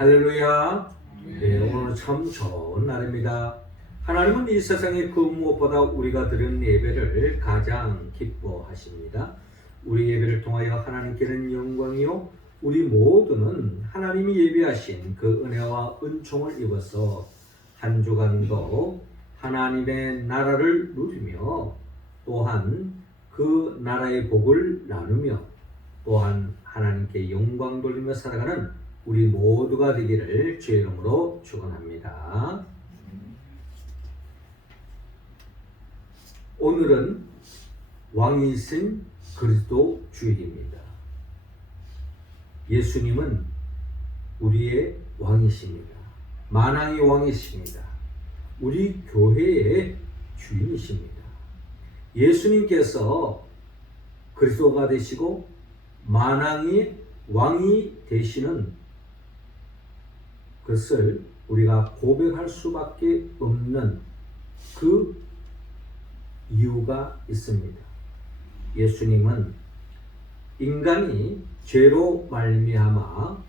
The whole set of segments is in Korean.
할렐루야. 네, 오늘 참 좋은 날입니다. 하나님은 이 세상에 그 무엇보다 우리가 드리는 예배를 가장 기뻐하십니다. 우리 예배를 통하여 하나님께는 영광이요, 우리 모두는 하나님이 예비하신 그 은혜와 은총을 입어서 한 주간도 하나님의 나라를 누리며 또한 그 나라의 복을 나누며 또한 하나님께 영광 돌리며 살아가는 우리 모두가 되기를 주의 이름으로 축원합니다. 오늘은 왕이신 그리스도 주일입니다. 예수님은 우리의 왕이십니다. 만왕의 왕이십니다. 우리 교회의 주인이십니다. 예수님께서 그리스도가 되시고 만왕의 왕이 되시는 것을 우리가 고백할 수밖에 없는 그 이유가 있습니다. 예수님은 인간이 죄로 말미암아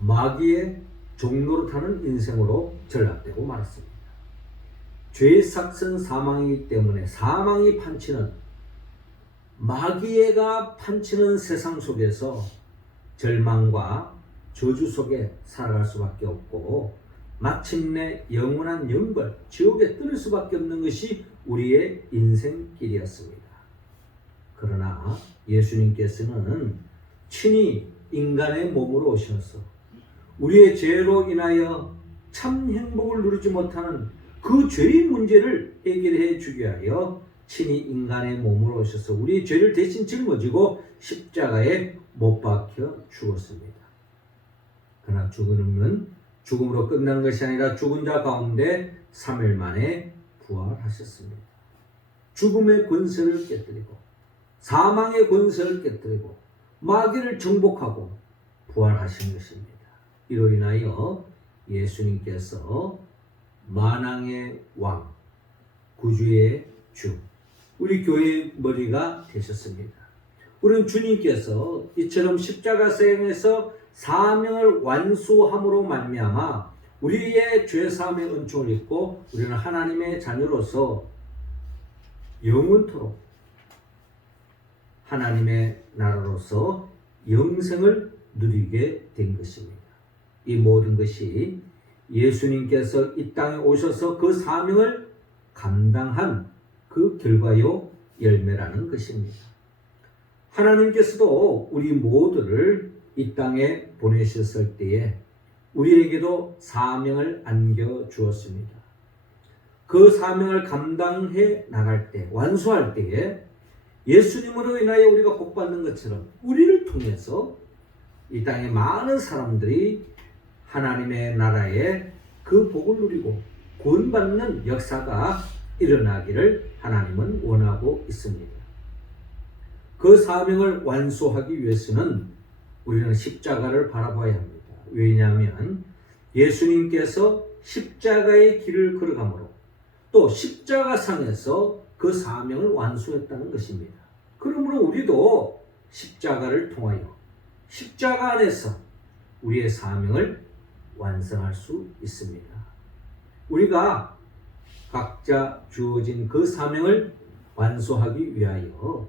마귀의 종노릇하는 인생으로 전락되고 말았습니다. 죄의 삭은 사망이기 때문에 사망이 판치는 마귀가 판치는 세상 속에서 절망과 저주 속에 살아갈 수밖에 없고 마침내 영원한 영벌, 지옥에 떨어질 수밖에 없는 것이 우리의 인생길이었습니다. 그러나 예수님께서는 친히 인간의 몸으로 오셔서 우리의 죄로 인하여 참 행복을 누리지 못하는 그 죄의 문제를 해결해 주기 위하여 친히 인간의 몸으로 오셔서 우리의 죄를 대신 짊어지고 십자가에 못 박혀 죽었습니다. 그러나 죽음으로 끝난 것이 아니라 죽은 자 가운데 3일 만에 부활하셨습니다. 죽음의 권세를 깨뜨리고 사망의 권세를 깨뜨리고 마귀를 정복하고 부활하신 것입니다. 이로 인하여 예수님께서 만왕의 왕, 구주의 주, 우리 교회의 머리가 되셨습니다. 우리는 주님께서 이처럼 십자가 사형에서 사명을 완수함으로 말미암아 우리의 죄사함의 은총을 입고 우리는 하나님의 자녀로서 영원토록 하나님의 나라로서 영생을 누리게 된 것입니다. 이 모든 것이 예수님께서 이 땅에 오셔서 그 사명을 감당한 그 결과요 열매라는 것입니다. 하나님께서도 우리 모두를 이 땅에 보내셨을 때에 우리에게도 사명을 안겨주었습니다. 그 사명을 감당해 나갈 때, 완수할 때에 예수님으로 인하여 우리가 복받는 것처럼 우리를 통해서 이 땅에 많은 사람들이 하나님의 나라에 그 복을 누리고 구원받는 역사가 일어나기를 하나님은 원하고 있습니다. 그 사명을 완수하기 위해서는 우리는 십자가를 바라봐야 합니다. 왜냐하면 예수님께서 십자가의 길을 걸어가므로 또 십자가상에서 그 사명을 완수했다는 것입니다. 그러므로 우리도 십자가를 통하여 십자가 안에서 우리의 사명을 완성할 수 있습니다. 우리가 각자 주어진 그 사명을 완수하기 위하여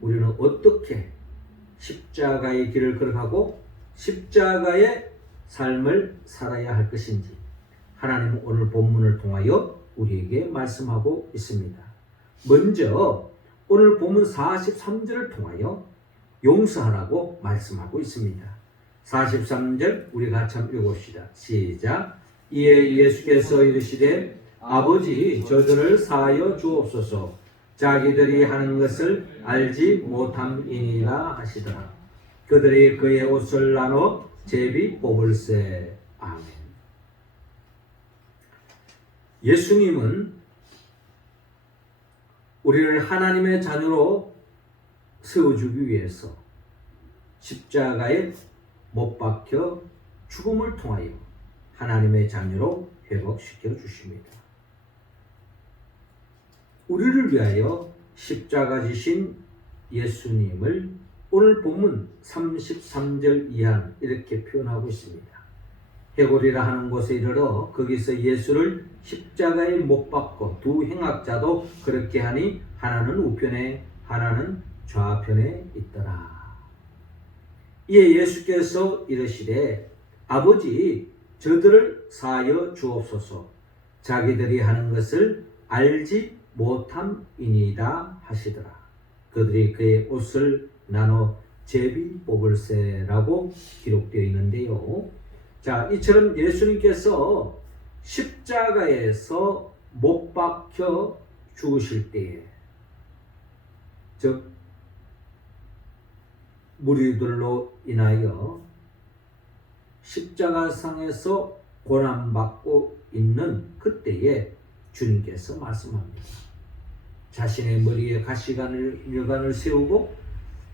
우리는 어떻게 십자가의 길을 걸어가고 십자가의 삶을 살아야 할 것인지 하나님은 오늘 본문을 통하여 우리에게 말씀하고 있습니다. 먼저 오늘 본문 43절을 통하여 용서하라고 말씀하고 있습니다. 43절 우리 같이 한번 읽어봅시다. 시작. 이에 예수께서 이르시되 아버지 저들을 사하여 주옵소서. 자기들이 하는 것을 알지 못함이니라 하시더라. 그들이 그의 옷을 나눠 제비 뽑을세. 아멘. 예수님은 우리를 하나님의 자녀로 세워주기 위해서 십자가에 못 박혀 죽음을 통하여 하나님의 자녀로 회복시켜 주십니다. 우리를 위하여 십자가 지신 예수님을 오늘 본문 33절 이하는 이렇게 표현하고 있습니다. 해골이라 하는 곳에 이르러 거기서 예수를 십자가에 못 박고 두 행악자도 그렇게 하니 하나는 우편에 하나는 좌편에 있더라. 이에 예수께서 이르시되 아버지 저들을 사하여 주옵소서. 자기들이 하는 것을 알지 못함이니이다 하시더라. 그들이 그의 옷을 나눠 제비 뽑을세라고 기록되어 있는데요. 자, 이처럼 예수님께서 십자가에서 못 박혀 죽으실 때에, 즉 무리들로 인하여 십자가상에서 고난받고 있는 그때에 주님께서 말씀합니다. 자신의 머리에 가시관을 세우고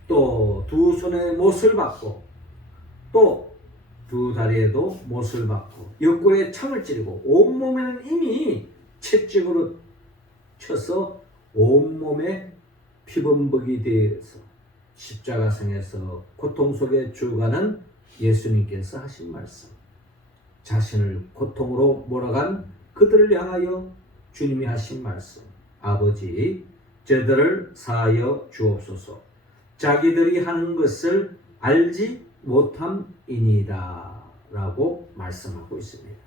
또 두 손에 못을 박고 또 두 다리에도 못을 박고 옆구리에 창을 찌르고 온몸에는 이미 채찍으로 쳐서 온몸에 피범벅이 되어서 십자가상에서 고통 속에 죽어가는 예수님께서 하신 말씀, 자신을 고통으로 몰아간 그들을 향하여 주님이 하신 말씀, 아버지 저들을 사하여 주옵소서. 자기들이 하는 것을 알지 못함이니이다 라고 말씀하고 있습니다.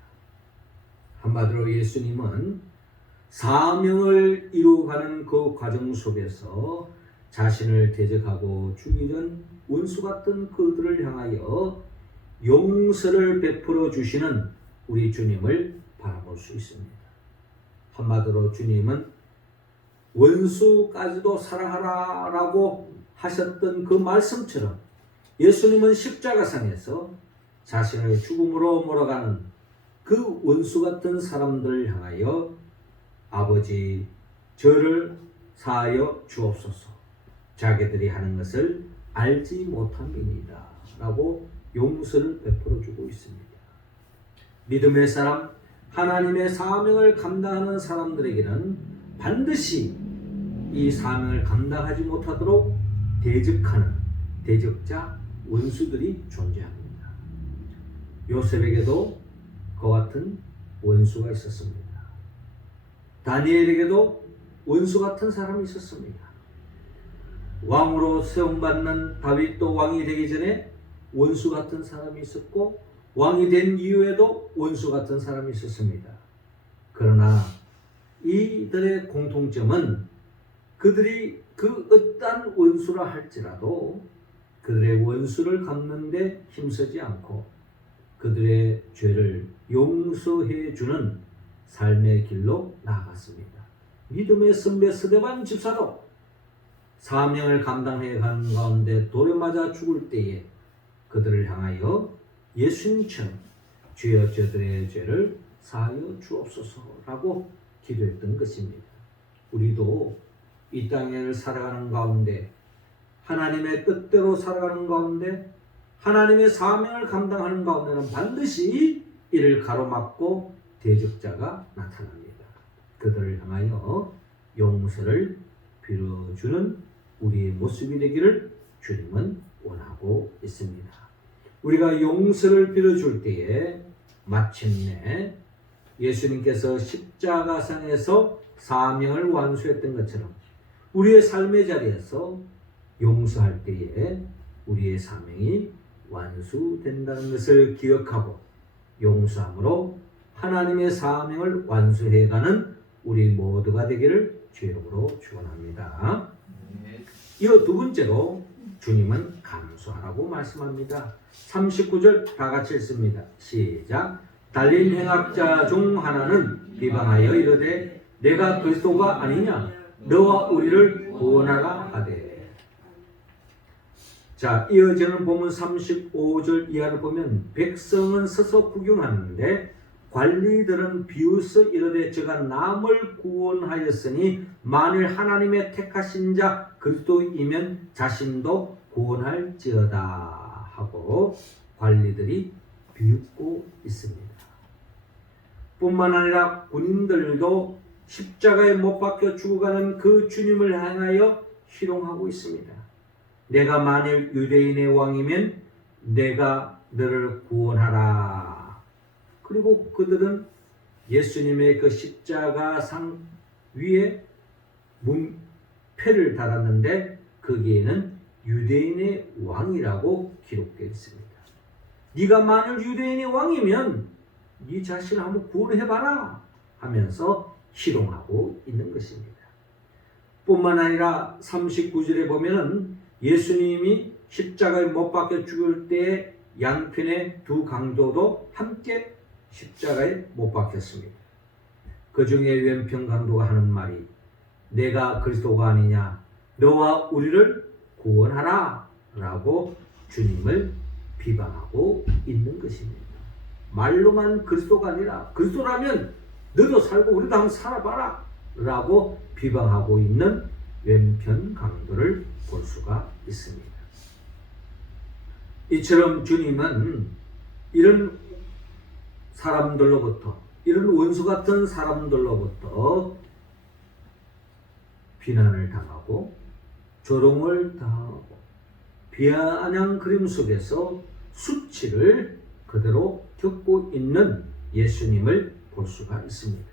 한마디로 예수님은 사명을 이루어가는 그 과정 속에서 자신을 대적하고 죽이는 원수 같은 그들을 향하여 용서를 베풀어 주시는 우리 주님을 바라볼 수 있습니다. 한마디로 주님은 원수까지도 사랑하라 라고 하셨던 그 말씀처럼 예수님은 십자가상에서 자신을 죽음으로 몰아가는 그 원수 같은 사람들을 향하여 아버지 저를 사하여 주옵소서. 자기들이 하는 것을 알지 못함이니이다 라고 용서를 베풀어 주고 있습니다. 믿음의 사람, 하나님의 사명을 감당하는 사람들에게는 반드시 이 사명을 감당하지 못하도록 대적하는 대적자 원수들이 존재합니다. 요셉에게도 그와 같은 원수가 있었습니다. 다니엘에게도 원수 같은 사람이 있었습니다. 왕으로 세움받는 다윗도 왕이 되기 전에 원수 같은 사람이 있었고 왕이 된 이후에도 원수 같은 사람이 있었습니다. 그러나 이들의 공통점은 그들이 그 어떠한 원수라 할지라도 그들의 원수를 갚는 데 힘쓰지 않고 그들의 죄를 용서해 주는 삶의 길로 나아갔습니다. 믿음의 선배 스데반 집사도 사명을 감당해 가는 가운데 돌에 맞아 죽을 때에 그들을 향하여 예수님처럼 주여 저들의 죄를 사하여 주옵소서라고 기도했던 것입니다. 우리도 이 땅을 살아가는 가운데 하나님의 뜻대로 살아가는 가운데 하나님의 사명을 감당하는 가운데는 반드시 이를 가로막고 대적자가 나타납니다. 그들을 향하여 용서를 빌어주는 우리의 모습이 되기를 주님은 원하고 있습니다. 우리가 용서를 빌어줄 때에 마침내 예수님께서 십자가상에서 사명을 완수했던 것처럼 우리의 삶의 자리에서 용서할 때에 우리의 사명이 완수된다는 것을 기억하고 용서함으로 하나님의 사명을 완수해가는 우리 모두가 되기를 주님으로 축원합니다. 이어 두 번째로 주님은 감수하라고 말씀합니다. 39절 다 같이 읽습니다. 시작. 달린 행악자 중 하나는 비방하여 이르되 내가 그리스도가 아니냐 너와 우리를 구원하라 하되. 자, 이어지는 본문 35절 이하를 보면 백성은 서서 구경하는데 관리들은 비웃어 이르되 저가 남을 구원하였으니 만일 하나님의 택하신 자 그리스도이면 자신도 구원할지어다 하고 관리들이 비웃고 있습니다. 뿐만 아니라 군인들도 십자가에 못 박혀 죽어가는 그 주님을 향하여 희롱하고 있습니다. 내가 만일 유대인의 왕이면 내가 너를 구원하라. 그리고 그들은 예수님의 그 십자가상 위에 문패를 달았는데 거기에는 유대인의 왕이라고 기록되어 있습니다. 네가 만일 유대인의 왕이면 네 자신을 한번 구원해봐라 하면서 희롱하고 있는 것입니다. 뿐만 아니라 39절에 보면은 예수님이 십자가에 못 박혀 죽을 때 양편의 두 강도도 함께 십자가에 못 박혔습니다. 그 중에 왼편 강도가 하는 말이 내가 그리스도가 아니냐 너와 우리를 구원하라 라고 주님을 비방하고 있는 것입니다. 말로만 그리스도가 아니라 그리스도라면 너도 살고 우리도 한번 살아봐라 라고 비방하고 있는 왼편 강도를 볼 수가 있습니다. 이처럼 주님은 이런 사람들로부터 이런 원수 같은 사람들로부터 비난을 당하고 조롱을 당하고 비아냥 그림 속에서 수치를 그대로 겪고 있는 예수님을 볼 수가 있습니다.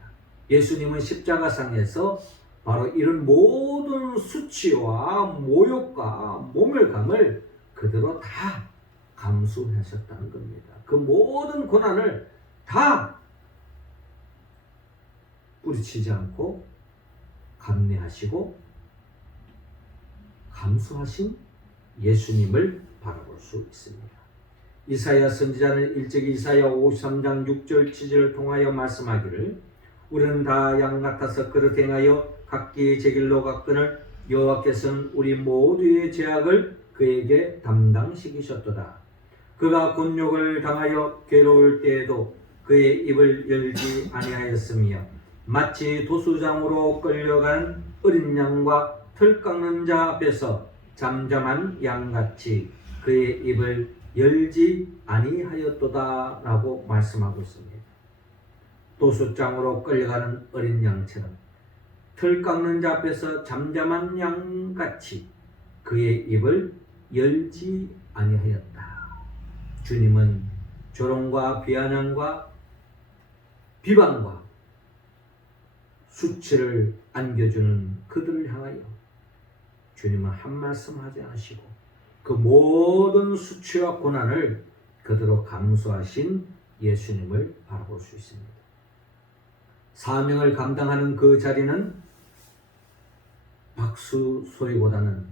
예수님은 십자가상에서 바로 이런 모든 수치와 모욕과 모멸감을 그대로 다 감수하셨다는 겁니다. 그 모든 고난을 다 뿌리치지 않고 감내하시고 감수하신 예수님을 바라볼 수 있습니다. 이사야 선지자는 일찍이 이사야 53장 6절 7절을 통하여 말씀하기를 우리는 다 양 같아서 그릇 행하여 각기 제 길로 갔거늘 여호와께서는 우리 모두의 죄악을 그에게 담당시키셨도다. 그가 곤욕을 당하여 괴로울 때에도 그의 입을 열지 아니하였으며 마치 도수장으로 끌려간 어린 양과 털 깎는 자 앞에서 잠잠한 양같이 그의 입을 열지 아니하였도다 라고 말씀하고 있습니다. 도수장으로 끌려가는 어린 양처럼 털 깎는 자 앞에서 잠잠한 양같이 그의 입을 열지 아니하였다. 주님은 조롱과 비아냥과 비방과 수치를 안겨주는 그들을 향하여 주님은 한 말씀 하지 않으시고 그 모든 수치와 고난을 그대로 감수하신 예수님을 바라볼 수 있습니다. 사명을 감당하는 그 자리는 박수 소리보다는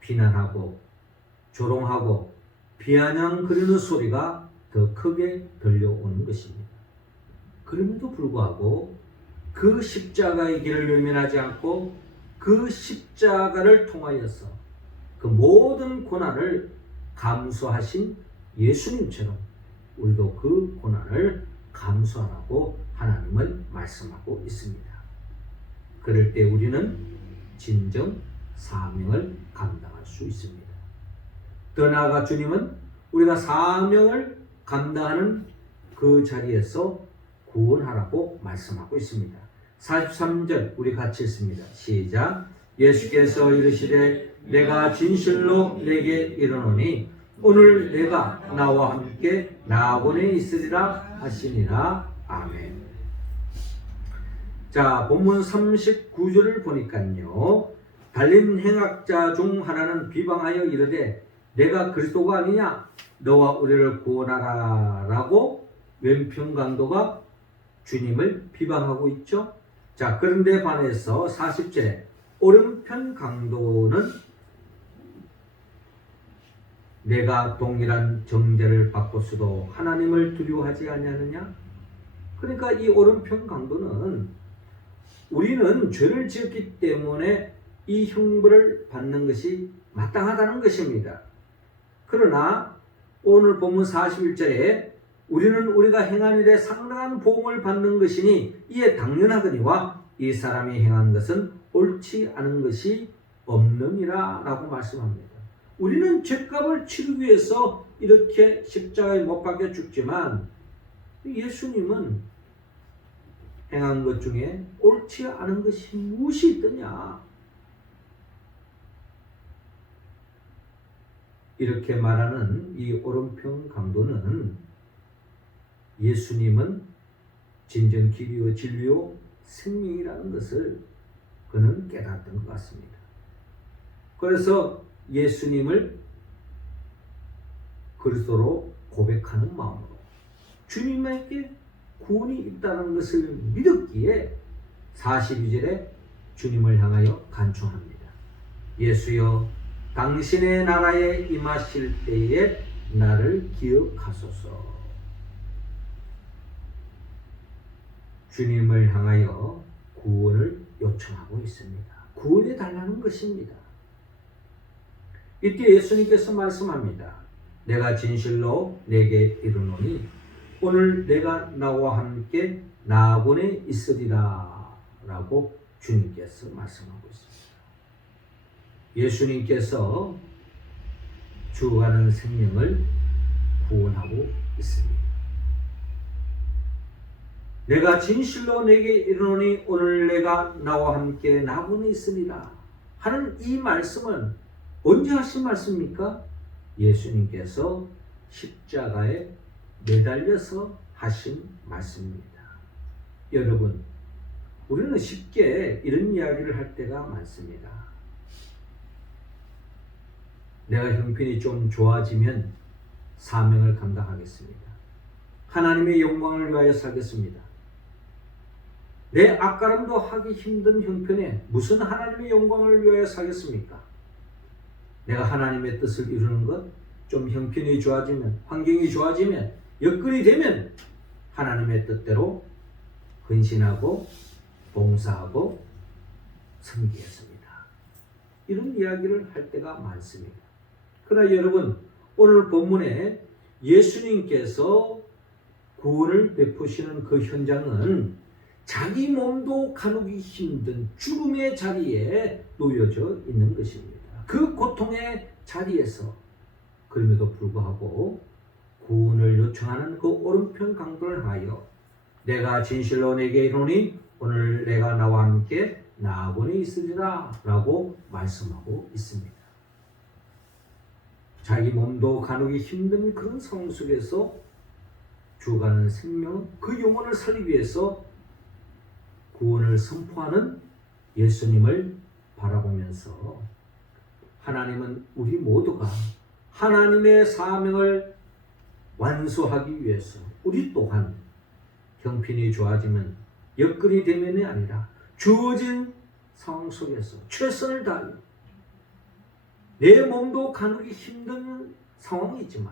비난하고 조롱하고 비아냥거리는 소리가 더 크게 들려오는 것입니다. 그럼에도 불구하고 그 십자가의 길을 외면하지 않고 그 십자가를 통하여서 그 모든 고난을 감수하신 예수님처럼 우리도 그 고난을 감수하라고 하나님은 말씀하고 있습니다. 그럴 때 우리는 진정 사명을 감당할 수 있습니다. 더 나아가 주님은 우리가 사명을 감당하는 그 자리에서 구원하라고 말씀하고 있습니다. 43절 우리 같이 읽습니다. 시작. 예수께서 이르시되 내가 진실로 내게 이르노니 오늘 내가 나와 함께 나곤에 있으리라 하시니라. 아멘. 자, 본문 39절을 보니까요. 달린 행악자 중 하나는 비방하여 이르되 내가 그리스도가 아니냐 너와 우리를 구원하라 라고 왼편 강도가 주님을 비방하고 있죠. 자, 그런데 반해서 40절에 오른편 강도는 내가 동일한 정죄를 받고서도 하나님을 두려워하지 아니하느냐. 그러니까 이 오른편 강도는 우리는 죄를 지었기 때문에 이 형벌을 받는 것이 마땅하다는 것입니다. 그러나 오늘 본문 41절에 우리는 우리가 행한 일에 상당한 보응을 받는 것이니 이에 당연하거니와 이 사람이 행한 것은 옳지 않은 것이 없느니라 라고 말씀합니다. 우리는 죄값을 치르기 위해서 이렇게 십자가에 못 박혀 죽지만 예수님은 행한 것 중에 옳지 않은 것이 무엇이 있더냐. 이렇게 말하는 이 오른편 강도는 예수님은 진정 길이요 진리요 생명이라는 것을 그는 깨닫던 것 같습니다. 그래서 예수님을 그리스도로 고백하는 마음으로 주님에게 구원이 있다는 것을 믿었기에 42절에 주님을 향하여 간청합니다. 예수여, 당신의 나라에 임하실 때에 나를 기억하소서. 주님을 향하여 구원을 요청하고 있습니다. 구원해 달라는 것입니다. 이때 예수님께서 말씀합니다. 내가 진실로 내게 이르노니 오늘 내가 나와 함께 나군에 있으리라 라고 주님께서 말씀하고 있습니다. 예수님께서 죽어가는 생명을 구원하고 있습니다. 내가 진실로 내게 이르노니 오늘 내가 나와 함께 나군에 있으리라 하는 이 말씀은 언제 하신 말씀입니까? 예수님께서 십자가에 매달려서 하신 말씀입니다. 여러분, 우리는 쉽게 이런 이야기를 할 때가 많습니다. 내가 형편이 좀 좋아지면 사명을 감당하겠습니다. 하나님의 영광을 위하여 살겠습니다. 내 앞가림도 하기 힘든 형편에 무슨 하나님의 영광을 위하여 살겠습니까? 내가 하나님의 뜻을 이루는 것, 좀 형편이 좋아지면, 환경이 좋아지면, 여건이 되면 하나님의 뜻대로 헌신하고 봉사하고 섬기겠습니다. 이런 이야기를 할 때가 많습니다. 그러나 여러분, 오늘 본문에 예수님께서 구원을 베푸시는 그 현장은 자기 몸도 가누기 힘든 죽음의 자리에 놓여져 있는 것입니다. 그 고통의 자리에서 그럼에도 불구하고 구원을 요청하는 그 오른편 강도를 하여 내가 진실로 내게 이르노니 오늘 내가 나와 함께 나군에 있으리라 라고 말씀하고 있습니다. 자기 몸도 가누기 힘든 그런 상황 속에서 죽어가는 생명, 그 영혼을 살리기 위해서 구원을 선포하는 예수님을 바라보면서 하나님은 우리 모두가 하나님의 사명을 완수하기 위해서 우리 또한 형편이 좋아지면 여건이 되면이 아니라 주어진 상황 속에서 최선을 다하여 내 몸도 가누기 힘든 상황이지만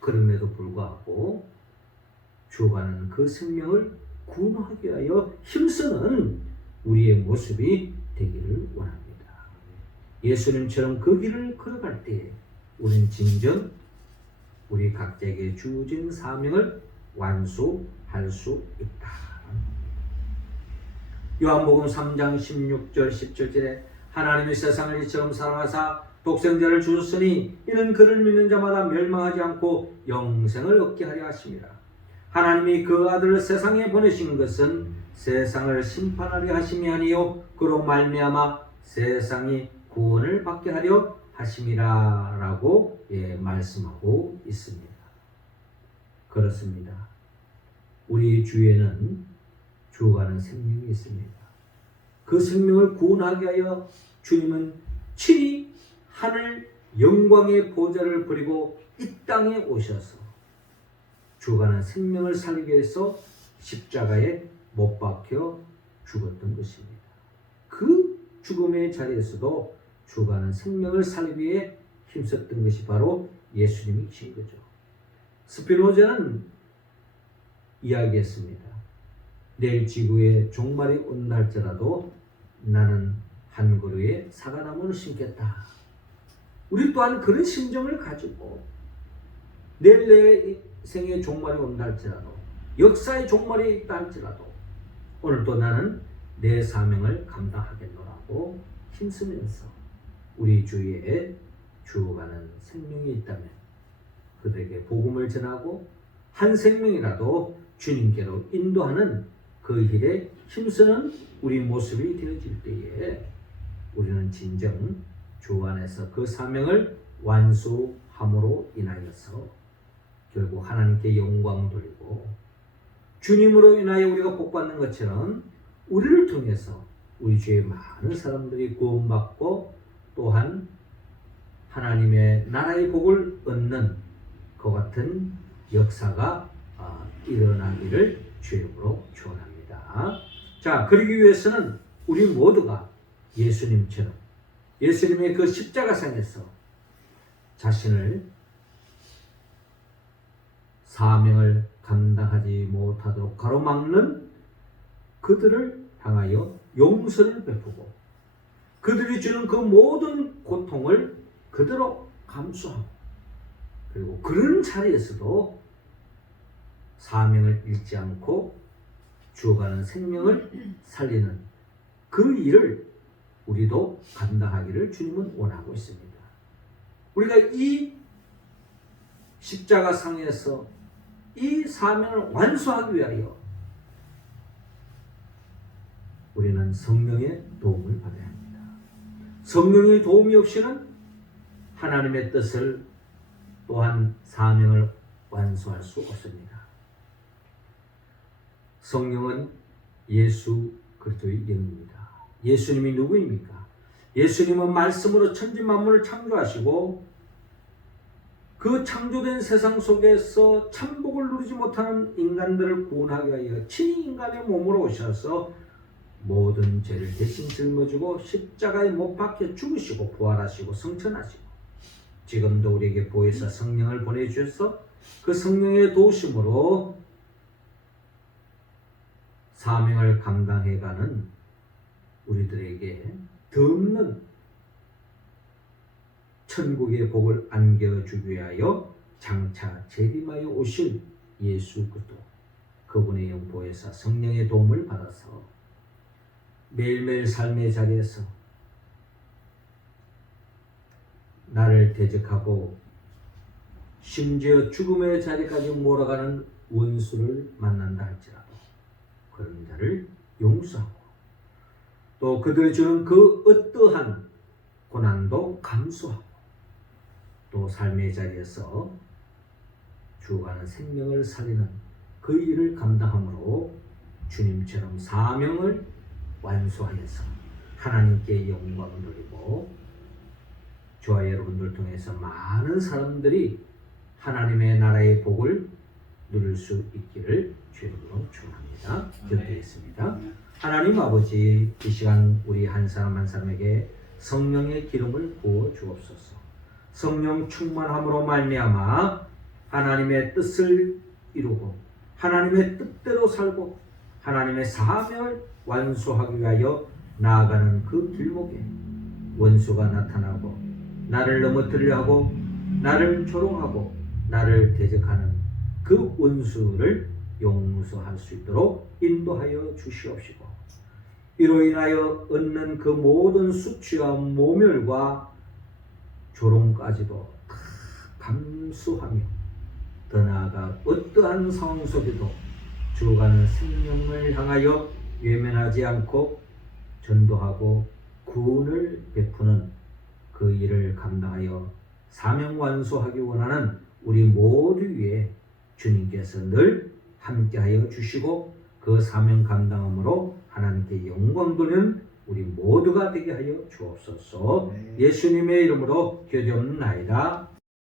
그럼에도 불구하고 죽어가는 그 생명을 구원하기 위하여 힘쓰는 우리의 모습이 되기를 원합니다. 예수님처럼 그 길을 걸어갈 때에 우리는 진정 우리 각자에게 주어진 사명을 완수할 수 있다. 요한복음 3장 16절 17절에 하나님의 세상을 이처럼 사랑하사 독생자를 주셨으니 이는 그를 믿는 자마다 멸망하지 않고 영생을 얻게 하려 하심이라. 하나님이 그 아들을 세상에 보내신 것은 세상을 심판하려 하심이 아니요 그로 말미암아 세상이 구원을 받게 하려 하심이라 라고 말씀하고 있습니다. 그렇습니다. 우리 주위에는 죽어가는 생명이 있습니다. 그 생명을 구원하게 하여 주님은 친히 하늘 영광의 보좌를 버리고 이 땅에 오셔서 죽어가는 생명을 살리기 위해서 십자가에 못 박혀 죽었던 것입니다. 그 죽음의 자리에서도 죽어가는 생명을 살리기 위해 힘썼던 것이 바로 예수님이신 거죠. 스피노자는 이야기했습니다. 내일 지구에 종말이 온다 할지라도 나는 한 그루의 사과나무를 심겠다. 우리 또한 그런 심정을 가지고 내일 내 생의 종말이 온다 할지라도 역사의 종말이 있다 할지라도 오늘도 나는 내 사명을 감당하겠노라고 힘쓰면서 우리 주위에 죽어가는 생명이 있다면 그들에게 복음을 전하고 한 생명이라도 주님께로 인도하는 그 일에 힘쓰는 우리 모습이 되어질 때에 우리는 진정 주 안에서 그 사명을 완수할 함으로 인하여서 결국 하나님께 영광 돌리고 주님으로 인하여 우리가 복받는 것처럼 우리를 통해서 우리 주위에 많은 사람들이 구원받고 또한 하나님의 나라의 복을 얻는 그 같은 역사가 일어나기를 주님으로 축원합니다. 자, 그러기 위해서는 우리 모두가 예수님처럼 예수님의 그 십자가상에서 자신을 사명을 감당하지 못하도록 가로막는 그들을 향하여 용서를 베푸고 그들이 주는 그 모든 고통을 그대로 감수하고 그리고 그런 자리에서도 사명을 잃지 않고 죽어가는 생명을 살리는 그 일을 우리도 감당하기를 주님은 원하고 있습니다. 우리가 이 십자가상에서 이 사명을 완수하기 위하여 우리는 성령의 도움을 받아야 합니다. 성령의 도움이 없이는 하나님의 뜻을 또한 사명을 완수할 수 없습니다. 성령은 예수 그리스도의 영입니다. 예수님이 누구입니까? 예수님은 말씀으로 천지 만물을 창조하시고 그 창조된 세상 속에서 참복을 누리지 못하는 인간들을 구원하기 위하여 친히 인간의 몸으로 오셔서 모든 죄를 대신 짊어지고 십자가에 못 박혀 죽으시고 부활하시고 성천하시고 지금도 우리에게 보혜사 성령을 보내주셔서 그 성령의 도우심으로 사명을 감당해가는 우리들에게 덧없는 천국의 복을 안겨주기 위하여 장차 재림하여 오실 예수 그리스도 그분의 영보혜사 성령의 도움을 받아서 매일매일 삶의 자리에서 나를 대적하고 심지어 죽음의 자리까지 몰아가는 원수를 만난다 할지라도 그런 자를 용서하고 또 그들이 주는 그 어떠한 고난도 감수하고 또 삶의 자리에서 죽어가는 생명을 살리는 그 일을 감당함으로 주님처럼 사명을 완수하여서 하나님께 영광을 돌리고 저와 여러분들 통해서 많은 사람들이 하나님의 나라의 복을 누릴 수 있기를 주님으로 축원합니다. 기도드리겠습니다. 하나님 아버지, 이 시간 우리 한 사람 한 사람에게 성령의 기름을 부어 주옵소서. 성령 충만함으로 말미암아 하나님의 뜻을 이루고 하나님의 뜻대로 살고 하나님의 사명을 완수하기 위하여 나아가는 그 길목에 원수가 나타나고 나를 넘어뜨리려 하고 나를 조롱하고 나를 대적하는 그 원수를 용서할 수 있도록 인도하여 주시옵시고 이로 인하여 얻는 그 모든 수치와 모멸과 조롱까지도 다 감수하며 더 나아가 어떠한 상황 속에도 죽어가는 생명을 향하여 외면하지 않고 전도하고 구원을 베푸는 그 일을 감당하여 사명 완수하기 원하는 우리 모두 위에 주님께서 늘 함께하여 주시고 그 사명 감당함으로 하나님께 영광 돌리는 우리 모두가 되게 하여 주옵소서. 예수님의 이름으로 기도드리옵나이다.